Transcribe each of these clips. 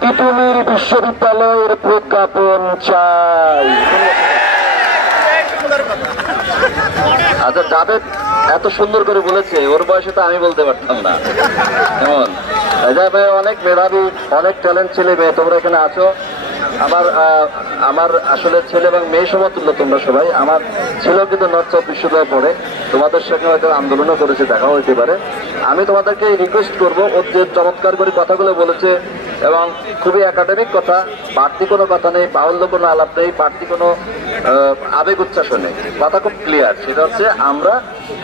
তিতুমির বিশ্ববিদ্যালয়ের প্রজ্ঞাপন চাই। আচ্ছা, জাভেদ এত সুন্দর করে বলেছে, ওর বয়সে তো আমি বলতে পারতাম না। কেমন ভাই, অনেক মেধাবী, অনেক ট্যালেন্ট ছেলে মেয়ে তোমরা এখানে আছো। আমার আসলে ছেলে এবং মেয়ে সমতুল্য তোমরা সবাই। আমার ছেলেও কিন্তু নর্থ সাউথ বিশ্ববিদ্যালয়ে পড়ে, তোমাদের সঙ্গে হয়তো আন্দোলনও করেছে, দেখা হইতে পারে। আমি তোমাদেরকে রিকোয়েস্ট করবো, ও যে চমৎকার করে কথাগুলো বলেছে এবং খুবই একাডেমিক কথা, বাড়তি কোনো কথা নেই, বাহুল্য কোনো আলাপ নেই, বাড়তি কোনো আবেগ উচ্ছ্বাস নেই, কথা খুব ক্লিয়ার। সেটা হচ্ছে আমরা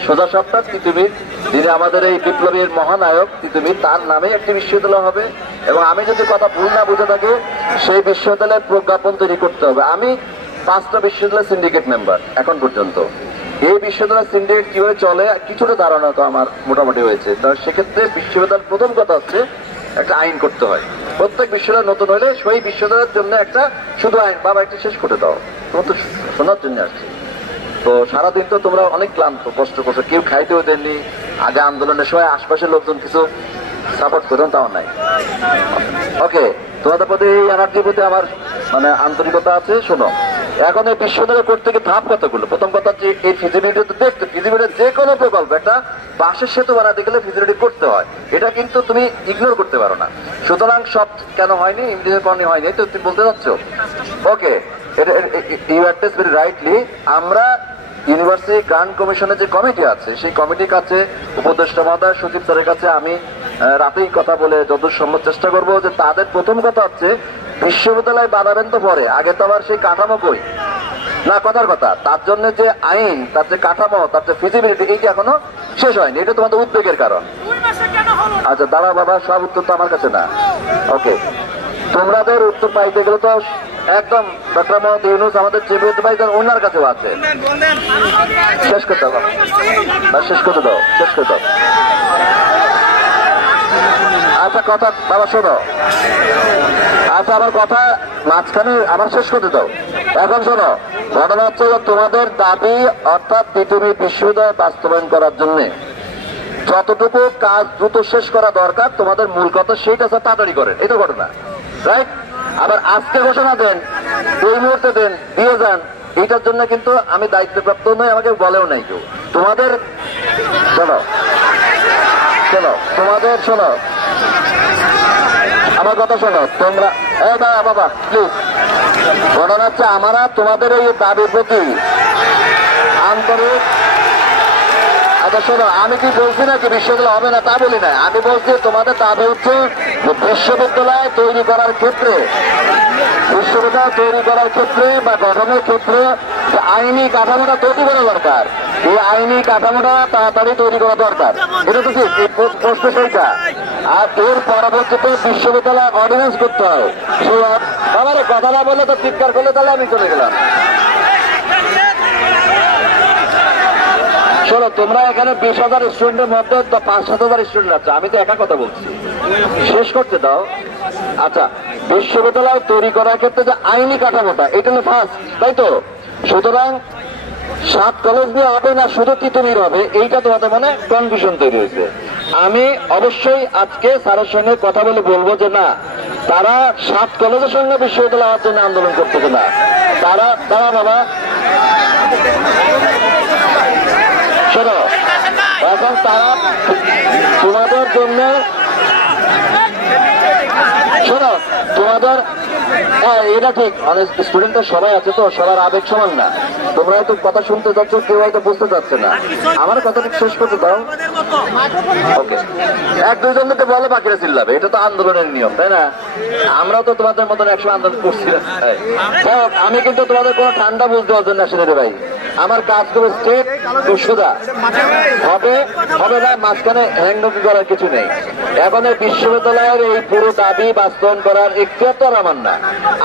সোজা সাপটা তিতুমির, যিনি আমাদের এই বিপ্লবীর মহানায়ক তিতুমির, তার নামে একটি বিশ্ববিদ্যালয় হবে। এবং আমি যদি কথা ভুল না বুঝে থাকি, সেই বিশ্ববিদ্যালয়ের প্রজ্ঞাপন তৈরি করতে হবে। আমি 5টা বিশ্ববিদ্যালয়ের সিন্ডিকেট মেম্বার এখন পর্যন্ত। এই বিশ্ববিদ্যালয়ের সিন্ডিকেট কিভাবে চলে কিছুটা ধারণা তো আমার মোটামুটি হয়েছে। সেক্ষেত্রে বিশ্ববিদ্যালয়ের প্রথম কথা হচ্ছে একটা আইন করতে হয়। প্রত্যেক বিশ্ববিদ্যালয় নতুন হলে সেই বিশ্ববিদ্যালয়ের জন্য একটা শুধু আইন, বাবা একটি শেষ করে দাও, তোমার তো শোনার জন্য আসছে। তো সারাদিন তো তোমরা অনেক ক্লান্ত, কষ্ট করছো, কেউ খাইতেও দেননি। আগে আন্দোলনের সময় আশপাশের লোকজন কিছু সাপোর্ট করতেন, তাও নাই। ওকে, তোমাদের প্রতি এই এনার্জির প্রতি আমার আন্তরিকতা আছে। শোনো, এখন এই বিশ্ববিদ্যালয় করতে গিয়ে ধাপ কতগুলো। প্রথম কথা হচ্ছে এই ফিজিবিলিটি দেখতে, ফিজিবিলিটি যে কোনো প্রকল্প, একটা বাঁশের সেতু বানাতে গেলে ফিজিবিলিটি করতে হয়, এটা কিন্তু তুমি ইগনোর করতে পারো না। সুতরাং সব কেন হয়নি, ইন্ডিয়ার কারণে হয়নি, তো তুমি বলতে চাচ্ছ। ওকে, ইউ অ্যাড্রেস ভেরি রাইটলি। আমরা ইউনিভার্সিটি গ্রান্ট কমিশনের যে কমিটি আছে, সেই কমিটির কাছে, উপদেষ্টা মহোদয়, সচিব স্যারের কাছে আমি রাতেই কথা বলে যতদূর সম্ভব চেষ্টা করবো যে তাদের প্রথম কথা হচ্ছে বিশ্ববিদ্যালয় বানাবেন তো পরে, আগে তো আবার সেই কাঠামো কই না, কথার কথা, তার জন্য যে আইন, তার যে কাঠামো, তার যে ফিজিবিলিটি, এইটা এখনো শেষ হয়নি। এটা তোমাদের উদ্বেগের কারণ। আচ্ছা দাঁড়া বাবা, সব উত্তর তো আমার কাছে না। ওকে, তোমাদের উত্তর পাইতে গেলে তো একদম ডক্টর মোহাম্মদ ইউনূস আমাদের চিফ অ্যাডভাইজার, ওনার কাছেও আছে। শেষ করতে দাও, শেষ করতে দাও, শেষ করতে দাও। আচ্ছা কথা বাবা শোনো, আচ্ছা আমার কথা মাঝখানে আবার শেষ করতে দাও। এখন শোনো, ঘটনা হচ্ছে তোমাদের দাবি, অর্থাৎ তিতুমির বিশ্ববিদ্যালয় বাস্তবায়ন করার জন্য যতটুকু কাজ দ্রুত শেষ করা দরকার, তোমাদের মূল কথা সেইটা তাড়াতাড়ি করেন, এই তো ঘটনা, রাইট? আবার আজকে ঘোষণা দেন, এই মুহূর্তে দেন, দিয়ে যান, এইটার জন্য কিন্তু আমি দায়িত্বপ্রাপ্ত নই, আমাকে বলেও নাই কেউ। তোমাদের শোনো শোনো, তোমাদের শোনো, আমার কথা শোনো তোমরা, এই বাবা প্লিজ। ঘটনা হচ্ছে আমরা তোমাদের এই দাবির প্রতি আন্তরিক। আচ্ছা শোনো, আমি কি বলছি না কি বিশ্ববিদ্যালয় হবে না, তা বলি না। আমি বলছি তোমাদের দাবি হচ্ছে বিশ্ববিদ্যালয় তৈরি করার ক্ষেত্রে, বিশ্ববিদ্যালয় তৈরি করার ক্ষেত্রে বা গঠনের ক্ষেত্রে যে আইনি কাঠামোটা তৈরি করা দরকার, এই আইনি কাঠামোটা তাড়াতাড়ি তৈরি করা দরকার। এটা তো ঠিক প্রশ্ন সেইটা। আর এর পরবর্তীতে বিশ্ববিদ্যালয় অর্ডিন্যান্স করতে হয়। আমার কথা না বললে তো চিৎকার করলে তাহলে আমি চলে গেলাম। শোনো, তোমরা এখানে 20,000 স্টুডেন্টের মধ্যে 5-7,000 স্টুডেন্ট আছে, আমি তো একা কথা বলছি, শেষ করতে দাও। আচ্ছা, বিশ্ববিদ্যালয় তৈরি করার ক্ষেত্রে যে আইনি কাঠামোটা, এটা হলো ফার্স্ট, তাই তো? সুতরাং 7 কলেজ দিয়ে হবে না, শুধু তিতুমির হবে, এইটা তোমাদের মানে কনফিউশন তৈরি হয়েছে। আমি অবশ্যই আজকে স্যারের সঙ্গে কথা বলে বলবো যে না, তারা 7 কলেজের সঙ্গে বিশ্ববিদ্যালয় হওয়ার জন্য আন্দোলন করতেছে না। তারা বাবা শোনো, এখন তারা তোমাদের জন্য, শোনো তোমাদের, এটা ঠিক, অনেক স্টুডেন্ট সবাই আছে তো, সবার আবেগ সমান না। তোমরা হয়তো কথা শুনতে চাচ্ছ, কেউ হয়তো বুঝতে চাচ্ছে না। আমার কথাটা শেষ করতে দাও। ওকে, 1-2 জনকে বলে বাকিরা চিল্লাবে, এটা তো আন্দোলনের নিয়ম, তাই না? আমরাও তো তোমাদের মতন একসময় আন্দোলন করছি। আমি কিন্তু তোমাদের কোনো ঠান্ডা বুঝতে পারছেন না সিনেরে ভাই। আমার কাজ করে স্টেট সোজা হবে হবে না, মাঝখানে হ্যাংডকি করার কিছু নেই। এখন এই বিশ্ববিদ্যালয়ের এই পুরো দাবি বাস্তবায়ন করার এখতিয়ার তো আমার না।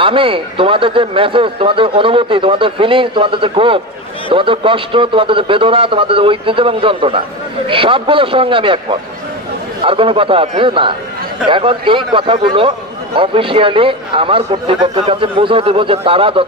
আমি তোমাদের যে মেসেজ, তোমাদের অনুভূতি, তোমাদের ফিলিংস, তোমাদের যে ক্ষোভ, তোমাদের কষ্ট, তোমাদের যে বেদনা, তোমাদের যে ঐতিহ্য এবং যন্ত্রণা, সবগুলোর সঙ্গে আমি একমত। আর কোনো কথা আছে না? এখন এই কথাগুলো অফিসিয়ালি আমার কর্তৃপক্ষের কাছে পৌঁছে দেবো যে তারা